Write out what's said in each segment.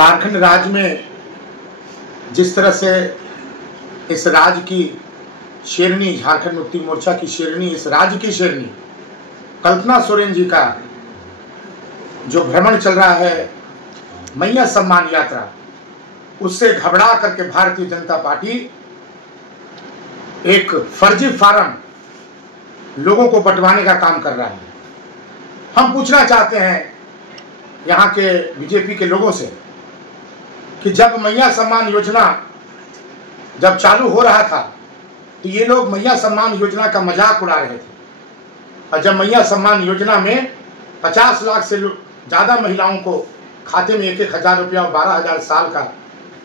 झारखंड राज्य में जिस तरह से इस राज्य की शेरनी, झारखंड मुक्ति मोर्चा की शेरनी, इस राज्य की शेरनी कल्पना सोरेन जी का जो भ्रमण चल रहा है मैया सम्मान यात्रा, उससे घबरा करके भारतीय जनता पार्टी एक फर्जी फार्म लोगों को बंटवाने का काम कर रहा है। हम पूछना चाहते हैं यहाँ के बीजेपी के लोगों से कि जब मैया सम्मान योजना जब चालू हो रहा था तो ये लोग मैया सम्मान योजना का मजाक उड़ा रहे थे, और जब मैया सम्मान योजना में 50 लाख से ज़्यादा महिलाओं को खाते में 1-1 हज़ार रुपया और 12,000 साल का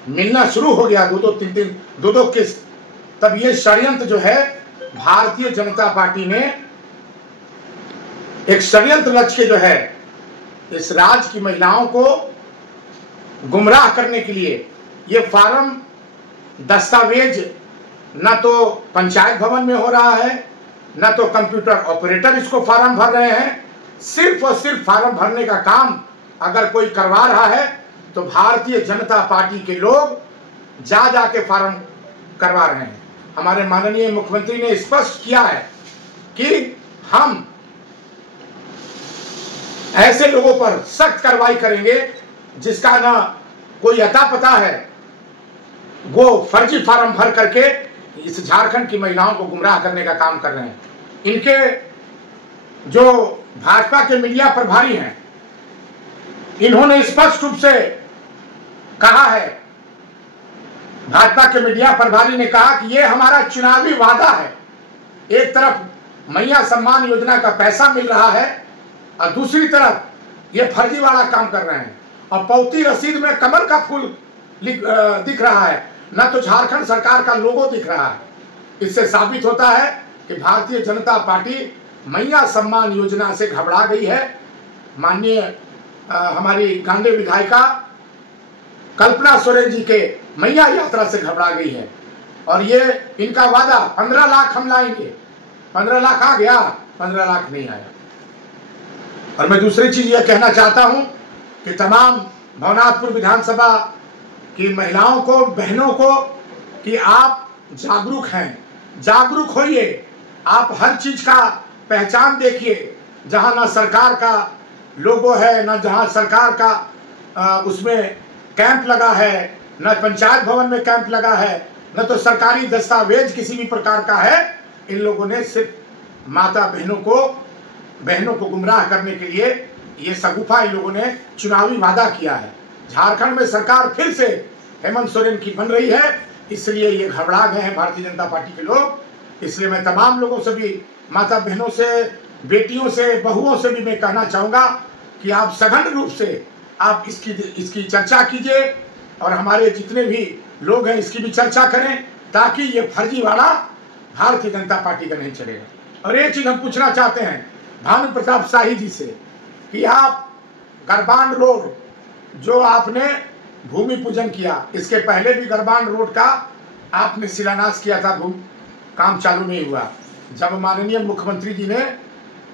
मिलना शुरू हो गया, दो किस्त, तब ये षड्यंत्र जो है भारतीय जनता पार्टी ने एक षड्यंत्र रच के जो है इस राज्य की महिलाओं को गुमराह करने के लिए ये फार्म दस्तावेज न तो पंचायत भवन में हो रहा है, न तो कंप्यूटर ऑपरेटर इसको फार्म भर रहे हैं। सिर्फ और सिर्फ फार्म भरने का काम अगर कोई करवा रहा है तो भारतीय जनता पार्टी के लोग जा के फार्म करवा रहे हैं। हमारे माननीय मुख्यमंत्री ने स्पष्ट किया है कि हम ऐसे लोगों पर सख्त कार्रवाई करेंगे जिसका ना कोई अता पता है, वो फर्जी फार्म भर करके इस झारखंड की महिलाओं को गुमराह करने का काम कर रहे हैं। इनके जो भाजपा के मीडिया प्रभारी हैं, इन्होंने स्पष्ट रूप से कहा है, भाजपा के मीडिया प्रभारी ने कहा कि ये हमारा चुनावी वादा है। एक तरफ मैया सम्मान योजना का पैसा मिल रहा है और दूसरी तरफ ये फर्जी वाला काम कर रहे हैं, और पौती रसीद में कमल का फूल दिख रहा है, न तो झारखंड सरकार का लोगो दिख रहा है। इससे साबित होता है कि भारतीय जनता पार्टी मैया सम्मान योजना से घबरा गई है। माननीय हमारी गांधी विधायिका कल्पना सोरेन जी के मैया यात्रा से घबरा गई है, और ये इनका वादा 15 लाख हम लाएंगे, 15 लाख आ गया, 15 लाख नहीं आया। और मैं दूसरी चीज ये कहना चाहता हूं कि तमाम भवनाथपुर विधानसभा की महिलाओं को, बहनों को, कि आप जागरूक हैं, जागरूक होइए। आप हर चीज का पहचान देखिए, जहां ना सरकार का लोगो है, ना जहां सरकार का उसमें कैंप लगा है, न पंचायत भवन में कैंप लगा है, न तो सरकारी दस्तावेज किसी भी प्रकार का है। इन लोगों ने सिर्फ माता बहनों को गुमराह करने के लिए ये सगुफा इन लोगों ने चुनावी वादा किया है। झारखंड में सरकार फिर से हेमंत सोरेन की बन रही है, इसलिए ये घबरा गए हैं भारतीय जनता पार्टी के लोग। इसलिए मैं तमाम लोगों से भी, माता बहनों से, बेटियों से, बहुओं से भी मैं कहना चाहूँगा कि आप सघन रूप से आप इसकी चर्चा कीजिए, और हमारे जितने भी लोग हैं इसकी भी चर्चा करें, ताकि ये फर्जी वाला भारतीय जनता पार्टी का नहीं चलेगा। और एक चीज हम पूछना चाहते हैं भानु प्रताप शाही जी से कि आप गरबान रोड जो आपने भूमि पूजन किया, इसके पहले भी गरबान रोड का आपने शिलान्यास किया था, काम चालू नहीं हुआ। जब माननीय मुख्यमंत्री जी ने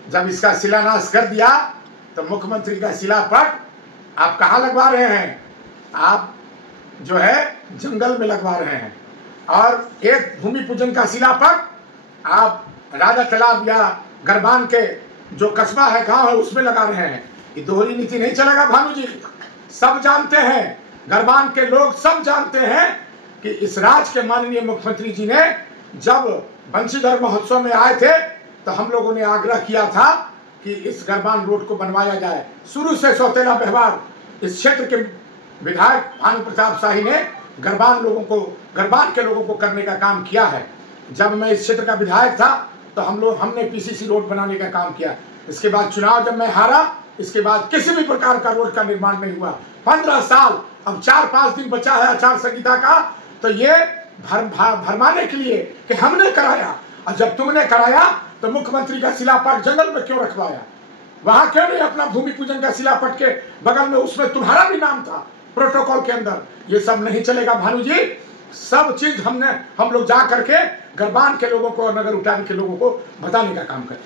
जब इसका शिलान्यास कर दिया तो मुख्यमंत्री का शिलापट आप कहाँ लगवा रहे हैं? आप जो है जंगल में लगवा रहे हैं, और एक भूमि पूजन का शिलापट आप राजा तालाब या गरबान के जो कस्बा है, गांव है, उसमें लगा रहे हैं। ये दोहरी नीति नहीं चलेगा भानु जी। सब जानते हैं, गरबान के लोग सब जानते हैं कि इस राज्य के माननीय मुख्यमंत्री जी ने जब बंशीधर महोत्सव में आए थे तो हम लोगों ने आग्रह किया था कि इस गरबान रोड को बनवाया जाए। शुरू से सौतेला व्यवहार इस क्षेत्र के विधायक भानु प्रताप शाही ने गरबान के लोगों को करने का काम किया है। जब मैं इस क्षेत्र का विधायक था तो हमने पीसीसी रोड बनाने का काम किया। इसके बाद चुनाव जब मैं हारा, इसके बाद किसी भी प्रकार का रोड का निर्माण नहीं हुआ। 15 साल, अब 4-5 दिन बचा है आचार संहिता का, तो ये भरमाने के लिए कि हमने कराया, और जब तुमने कराया तो मुख्यमंत्री का शिलापट जंगल में क्यों रखवाया? वहां क्यों नहीं अपना भूमि पूजन का शिलापट के बगल में, उसमें तुम्हारा भी नाम था प्रोटोकॉल के अंदर। ये सब नहीं चलेगा भानु जी। सब चीज हम लोग जा करके गरबान के लोगों को और नगर उटारी के लोगों को बताने का काम करें।